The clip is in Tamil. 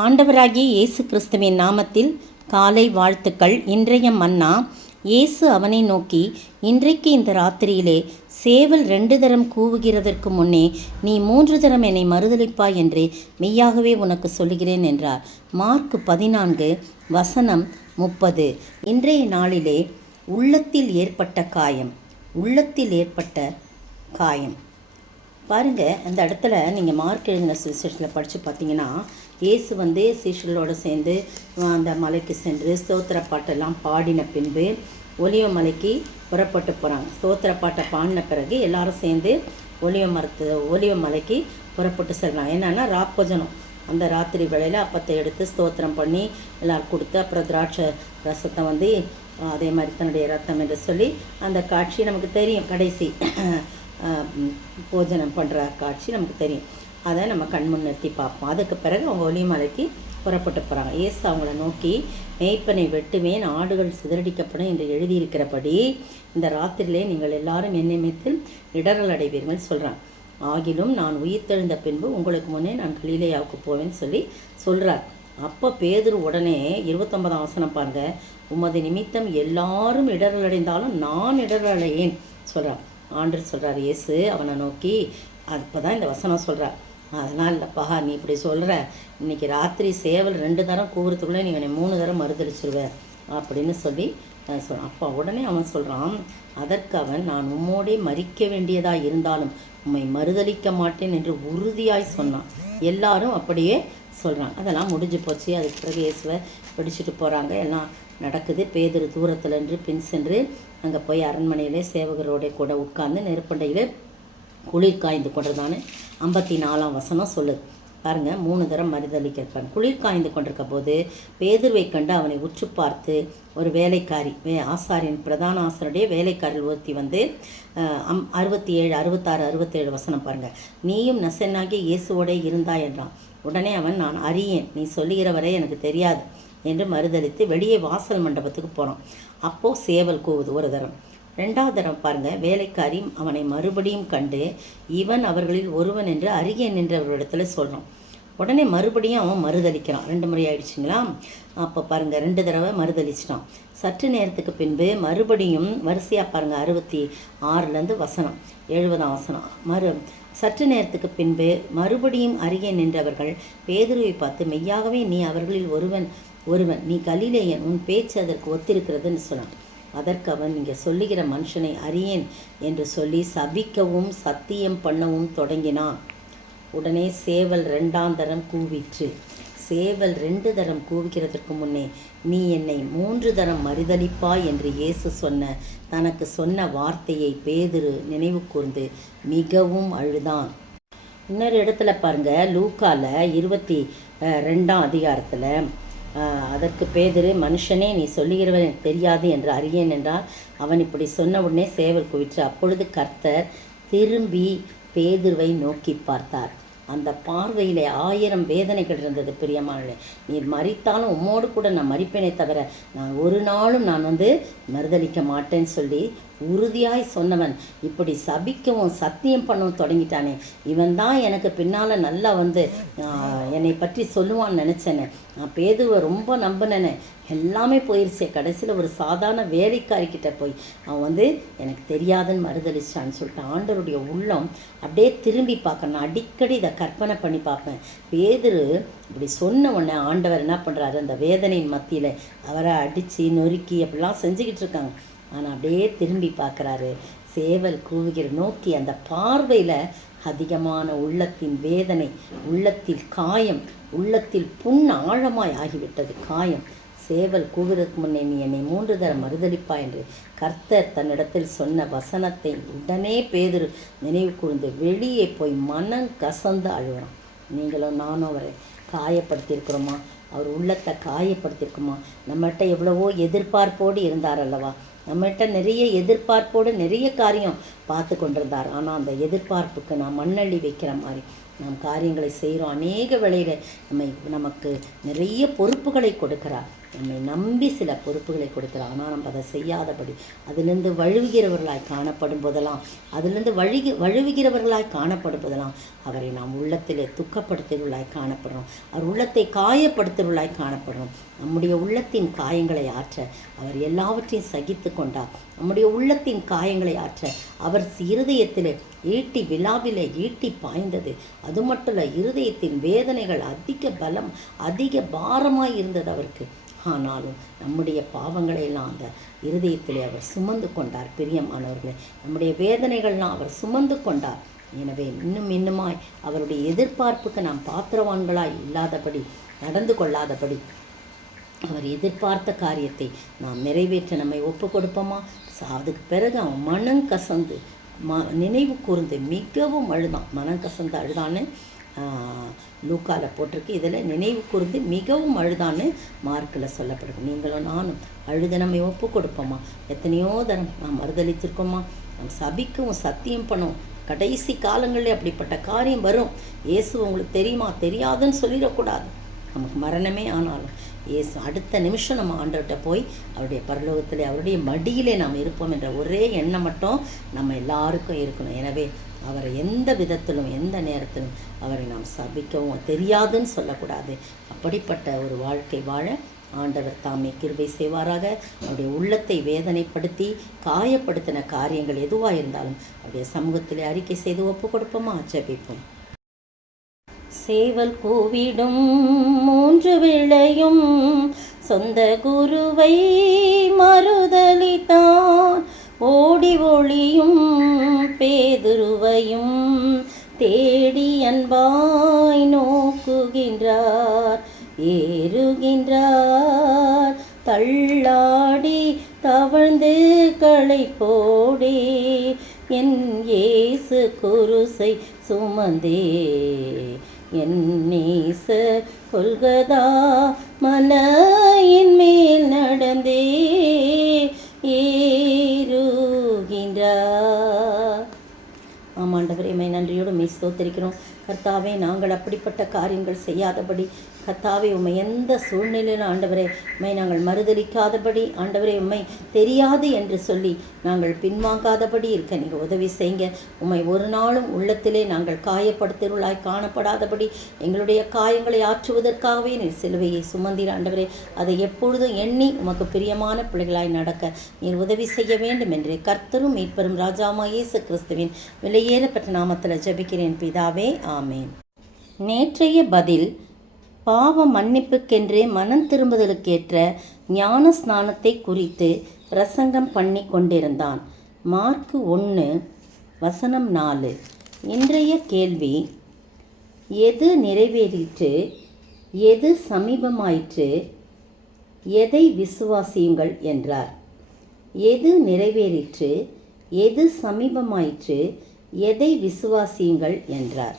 ஆண்டவராகிய இயேசு கிறிஸ்துவின் நாமத்தில் காலை வாழ்த்துக்கள். இன்றைய மன்னா, இயேசு அவனை நோக்கி, இன்றைக்கு இந்த ராத்திரியிலே சேவல் 2 தரம் கூவுகிறதற்கு முன்னே நீ 3 தரம் என்னை மறுதலிப்பாய் என்று மெய்யாகவே உனக்கு சொல்லுகிறேன் என்றார். மார்க் 14 வசனம் 30. இன்றைய நாளிலே உள்ளத்தில் ஏற்பட்ட காயம் பாருங்கள். அந்த இடத்துல நீங்கள் மார்க் எழுதின சுவிசேஷத்தில் படித்து பார்த்தீங்கன்னா, இயேசு சீஷர்களோடு சேர்ந்து அந்த மலைக்கு சென்று ஸ்தோத்திர பாட்டெல்லாம் பாடின பின்பு ஒலிவ மலைக்கு புறப்பட்டு போகிறாங்க. ஸ்தோத்திர பாட்டை பாடின பிறகு எல்லாரும் சேர்ந்து ஒலிவ மலைக்கு புறப்பட்டு செல்கிறாங்க. என்னென்னா ராப்போஜனம், அந்த ராத்திரி வேளையில் அப்பத்தை எடுத்து ஸ்தோத்திரம் பண்ணி எல்லோரும் கொடுத்து, அப்புறம் திராட்சை ரசத்தை அதே மாதிரி தன்னுடைய ரத்தம் என்று சொல்லி அந்த காட்சி நமக்கு தெரியும். கடைசி போஜனம் பண்ணுற காட்சி நமக்கு தெரியும். அதை நம்ம கண்முன் நிறுத்தி பார்ப்போம். அதுக்கு பிறகு அவங்க ஒலிமலைக்கு புறப்பட்டு போகிறாங்க. இயேசு அவங்கள நோக்கி, மேய்ப்பனை வெட்டுவேன், ஆடுகள் சிதறடிக்கப்படும் என்று எழுதியிருக்கிறபடி இந்த ராத்திரியிலே நீங்கள் எல்லாரும் என்னை நிமித்தம் இடரல் அடைவீர்கள் சொல்கிறாங்க. ஆகிலும் நான் உயிர்த்தெழுந்த பின்பு உங்களுக்கு முன்னே நான் கலிலேயாவுக்கு போவேன்னு சொல்கிறார். அப்போ பேதுரு உடனே 29ஆம் வசனம் பாருங்க, உமது நிமித்தம் எல்லாரும் இடரல் அடைந்தாலும் நான் இடரல் அடையேன் சொல்கிறான். ஆண்டவர் சொல்கிறார். இயேசு அவனை நோக்கி, அப்போ தான் இந்த வசனம் சொல்கிறார், அதனால் இல்லைப்பா நீ இப்படி சொல்கிற, இன்றைக்கி ராத்திரி சேவல் 2 தரம் கூவுறதுக்குள்ளே நீ என்னை 3 தரம் மறுதளிச்சிருவேன் அப்படின்னு சொல்கிறான். அப்போ உடனே அவன் சொல்கிறான், அதற்கு அவன், நான் உம்மோடே மறிக்க வேண்டியதாக இருந்தாலும் உம்மை மறுதளிக்க மாட்டேன் என்று உறுதியாய் சொன்னான். எல்லாரும் அப்படியே சொல்கிறாங்க. அதெல்லாம் முடிஞ்சு போச்சு. அதுக்கு பிறகு இயேசுவை பிடிச்சிட்டு போகிறாங்க. எல்லாம் நடக்குது. பேதுரு தூரத்தில் என்று பின் சென்று அங்கே போய் அரண்மனையிலே சேவகரோட கூட உட்கார்ந்து நெருப்பண்டையில் குளிர் காய்ந்து கொண்டதானே 54ஆம் வசனம் சொல்லுது பாருங்கள். 3 தரம் மறுதளிக்கிறான். குளிர் காய்ந்து கொண்டிருக்க போது பேதுருவை கண்டு அவனை உற்று பார்த்து, ஒரு வேலைக்காரி, ஆசாரியன் பிரதான ஆசாரியனுடைய வேலைக்காரில் ஒருத்தி 67, 66, 67 வசனம் பாருங்கள். நீயும் நசனாகிய இயேசுவோடே இருந்தாய் என்றான். உடனே அவன், நான் அறியேன், நீ சொல்லுகிறவரை எனக்கு தெரியாது என்று மறுதளித்து வெளியே வாசல் மண்டபத்துக்கு போகிறான். அப்போது சேவல் கூவுது ஒரு தரம். 2வது தரம் பாருங்கள், வேலைக்காரி அவனை மறுபடியும் கண்டு, இவன் அவர்களில் ஒருவன் என்று அருகே நின்றவர்களிடத்துல சொல்கிறான். உடனே மறுபடியும் அவன் மறுதளிக்கிறான். 2 முறை ஆயிடுச்சுங்களா? அப்போ பாருங்கள், 2 தடவை மறுதளிச்சிட்டான். சற்று நேரத்துக்கு பின்பு மறுபடியும் வரிசையாக பாருங்கள், 66 வசனம் 70ஆம் வசனம். சற்று நேரத்துக்கு பின்பு மறுபடியும் அருகே நின்றவர்கள் பேதுருவை பார்த்து, மெய்யாகவே நீ அவர்களில் ஒருவன், நீ கலிலேயன், உன் பேச்சு அதற்கு ஒத்திருக்கிறதுன்னு சொன்னான். அதற்கு அவன், நீங்கள் சொல்லுகிற மனுஷனை அறியேன் என்று சொல்லி சபிக்கவும் சத்தியம் பண்ணவும் தொடங்கினான். உடனே சேவல் 2ஆம் தரம் கூவிற்று. சேவல் 2 தரம் கூவுகிறதற்கு முன்னே நீ என்னை 3 தரம் மறுதலிப்பாய் என்று இயேசு தனக்கு சொன்ன வார்த்தையை பேதுரு நினைவு கூர்ந்து மிகவும் அழுதான். இன்னொரு இடத்துல பாருங்கள், லூக்கால 22ஆம் அதிகாரத்தில், அதற்கு பேதுரு, மனுஷனே நீ சொல்லுகிறவன் எனக்கு தெரியாது என்று அறியேன் என்றால் அவன் இப்படி சொன்ன உடனே சேவல் கூவிற்று. அப்பொழுது கர்த்தர் திரும்பி பேதுருவை நோக்கி பார்த்தார். அந்த பார்வையில் 1000 வேதனைகள் இருந்தது. பிரியமானே, நீர் மறித்தாலும் உம்மோடு கூட நான் மறிப்பேனே தவிர நான் ஒரு நாளும் மறுதளிக்க மாட்டேன்னு சொல்லி உறுதியாய் சொன்னவன் இப்படி சபிக்கவும் சத்தியம் பண்ணவும் தொடங்கிட்டானே. இவன் தான் எனக்கு பின்னால் நல்லா என்னை பற்றி சொல்லுவான்னு நினச்சேனே. நான் பேதுவை ரொம்ப நம்பினேனே, எல்லாமே போயிடுச்சே. கடைசியில் ஒரு சாதாரண வேலைக்காரிக்கிட்ட போய் அவன் எனக்கு தெரியாதுன்னு மறுதளிச்சான்னு சொல்லிட்டு ஆண்டவருடைய உள்ளம் அப்படியே திரும்பி பார்க்கணும். நான் அடிக்கடி இதை கற்பனை பண்ணி பார்ப்பேன். பேதுரு இப்படி சொன்ன உடனே ஆண்டவர் என்ன பண்ணுறாரு, அந்த வேதனையின் மத்தியில் அவரை அடித்து நொறுக்கி அப்படிலாம் செஞ்சுக்கிட்டு இருக்காங்க. ஆனால் அப்படியே திரும்பி பார்க்குறாரு. சேவல் கூவுகிற நோக்கி அந்த பார்வையில் அதிகமான உள்ளத்தின் வேதனை, உள்ளத்தில் காயம், உள்ளத்தில் புண் ஆழமாய் ஆகிவிட்டது காயம். சேவல் கூவுறதுக்கு முன்னே நீ என்னை 3 தரம் மறுதலிப்பா என்று கர்த்தர் தன்னிடத்தில் சொன்ன வசனத்தை உடனே பேதுரு நினைவு கூர்ந்து வெளியே போய் மனம் கசந்து அழுகிறான். நீங்களும் நானும் அவரை காயப்படுத்தியிருக்கிறோமா? அவர் உள்ளத்தை காயப்படுத்தியிருக்குமா? நம்மகிட்ட எவ்வளவோ எதிர்பார்ப்போடு இருந்தார் அல்லவா? நம்மகிட்ட நிறைய எதிர்பார்ப்போடு நிறைய காரியம் பார்த்து கொண்டிருந்தார். ஆனால் அந்த எதிர்பார்ப்புக்கு நாம் மண்ணள்ளி வைக்கிற மாதிரி நாம் காரியங்களை செய்கிறோம். அநேக வேளையில் நமக்கு நிறைய பொறுப்புகளை கொடுக்கிறார். நம்மை நம்பி சில பொறுப்புகளை கொடுக்கிறார். ஆனால் நம்ம அதை செய்யாதபடி அதிலிருந்து வழுவுகிறவர்களாய் காணப்படும் போதெல்லாம் வழுவுகிறவர்களாய் காணப்படும் போதெல்லாம் அவரை நாம் உள்ளத்திலே துக்கப்படுத்துகிறவர்களாய் காணப்படுறோம். அவர் உள்ளத்தை காயப்படுத்துவர்களாய் காணப்படணும். நம்முடைய உள்ளத்தின் காயங்களை ஆற்ற அவர் எல்லாவற்றையும் சகித்து கொண்டார். நம்முடைய உள்ளத்தின் காயங்களை ஆற்ற அவர் இருதயத்தில் ஈட்டி விழாவிலே ஈட்டி பாய்ந்தது. அது மட்டும் இல்லை, இருதயத்தின் வேதனைகள் அதிக பாரமாய் இருந்தது அவருக்கு. ஆனாலும் நம்முடைய பாவங்களை எல்லாம் அந்த இருதயத்திலே அவர் சுமந்து கொண்டார். பிரியமானவர்களே, நம்முடைய வேதனைகள்லாம் அவர் சுமந்து கொண்டார். எனவே இன்னுமாய் அவருடைய எதிர்பார்ப்புக்கு நாம் பாத்திரவான்களாய் இல்லாதபடி நடந்து கொள்ளாதபடி அவர் எதிர்பார்த்த காரியத்தை நாம் நிறைவேற்ற நம்மை ஒப்பு கொடுப்போமா? அதுக்கு பிறகு அவன் மனம் கசந்து நினைவு கூர்ந்து மிகவும் அழுதான். மனம் கசந்து அழுதான்னு லூக்காவில் போட்டிருக்கு. இதில் நினைவு கூர்ந்து மிகவும் அழுதான்னு மார்க்கில் சொல்லப்படுது. நீங்களும் நானும் அழுத நம்மை ஒப்பு கொடுப்போமா? எத்தனையோ தரம் நாம் மறுதளித்திருக்கோமா? நாம் சபிக்கவும் சத்தியம் பண்ணுவோம். கடைசி காலங்களில் அப்படிப்பட்ட காரியம் வரும். இயேசு உங்களுக்கு தெரியுமா? தெரியாதுன்னு சொல்லிடக்கூடாது. நமக்கு மரணமே ஆனாலும் இயேசு அடுத்த நிமிஷம் நம்ம ஆண்டவர்கிட்ட போய் அவருடைய பரலோகத்திலே அவருடைய மடியிலே நாம் இருப்போம் என்ற ஒரே எண்ணம் மட்டும் நம்ம எல்லாருக்கும் இருக்கணும். எனவே அவரை எந்த விதத்திலும் எந்த நேரத்திலும் அவரை நாம் சபிக்கவும் தெரியாதுன்னு சொல்லக்கூடாது. அப்படிப்பட்ட ஒரு வாழ்க்கை வாழ ஆண்டவர் தாமே கிருபை செய்வாராக. அவருடைய உள்ளத்தை வேதனைப்படுத்தி காயப்படுத்தின காரியங்கள் எதுவாக இருந்தாலும் அவருடைய சமூகத்திலே அறிக்கை செய்து ஒப்பு கொடுப்போமா? ஜெபிப்போம். சேவல் கூவிடும் 3 வேளையும் சொந்த குருவை மறுதலித்தான். ஓடி ஒளியும் பேதுருவையும் தேடி அன்பாய் நோக்குகின்றார். ஏறுகின்றார் தள்ளாடி தவழ்ந்து களைப்போடே என் இயேசு குருசை சுமந்தே என் நேச கொல்கதா மலையின் மேல் நடந்தே ஏறுகின்றார். ஆமாண்டவரே, நன்றியோடு மெய் ஸ்தோத்திரிக்கிறோம். கர்த்தாவே, நாங்கள் அப்படிப்பட்ட காரியங்கள் செய்யாதபடி, கர்த்தாவே உம்மை எந்த சூழ்நிலையிலும் ஆண்டவரே உம்மை நாங்கள் மறுதலிக்காதபடி, ஆண்டவரே உம்மை தெரியாது என்று சொல்லி நாங்கள் பின்வாங்காதபடி இருக்க நீங்கள் உதவி செய்யுங்க. உம்மை ஒரு நாளும் உள்ளத்திலே நாங்கள் காயப்படுத்துவர்களாய் காணப்படாதபடி எங்களுடைய காயங்களை ஆற்றுவதற்காகவே நீர் சிலுவையை சுமந்தீர் ஆண்டவரே. அதை எப்பொழுதும் எண்ணி உமக்கு பிரியமான பிள்ளைகளாய் நடக்க நீர் உதவி செய்ய வேண்டும் என்று கர்த்தரும் மீட்பரும் ராஜாமா இயேசு கிறிஸ்துவின் விலையேறப்பட்ட நாமத்தில் ஜெபிக்கிறேன் பிதாவே, ஆமேன். நேற்றைய பதில் பாவ மன்னிப்புக்கென்று மனம் திரும்புதலுக்கேற்ற ஞான ஸ்நானத்தை குறித்து பிரசங்கம் பண்ணி கொண்டிருந்தான். மார்க்கு 1:4. இன்றைய கேள்வி: எது நிறைவேறிற்று? எது சமீபமாயிற்று? எதை விசுவாசியுங்கள் என்றார். எது நிறைவேறிற்று? எது சமீபமாயிற்று? எதை விசுவாசியுங்கள் என்றார்.